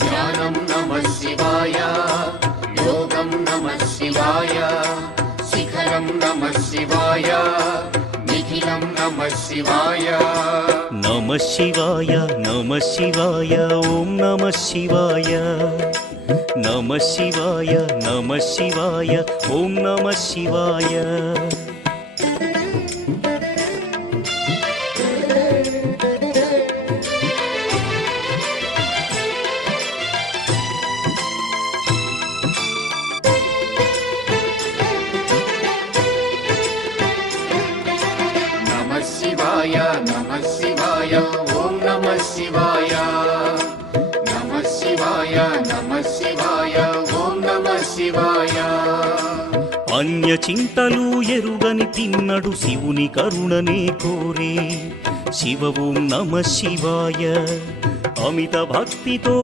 ध्यानं नमः शिवाय, योगं नमः शिवाय, शिखरं नमः शिवाय, निखिलं नमः शिवाय। नमः शिवाय नमः शिवाय ओम नमः शिवाय, नमः शिवाय नमः शिवाय ओम नमः शिवाय। नमः शिवाय ओम नमः शिवाय, नमः शिवाय ओम नमः शिवाय। अन्य చింతలు ఎరుగని తిన్నడు శివుని కరుణనే కోరే, శివ ఓం నమః శివాయ అమిత భక్తితో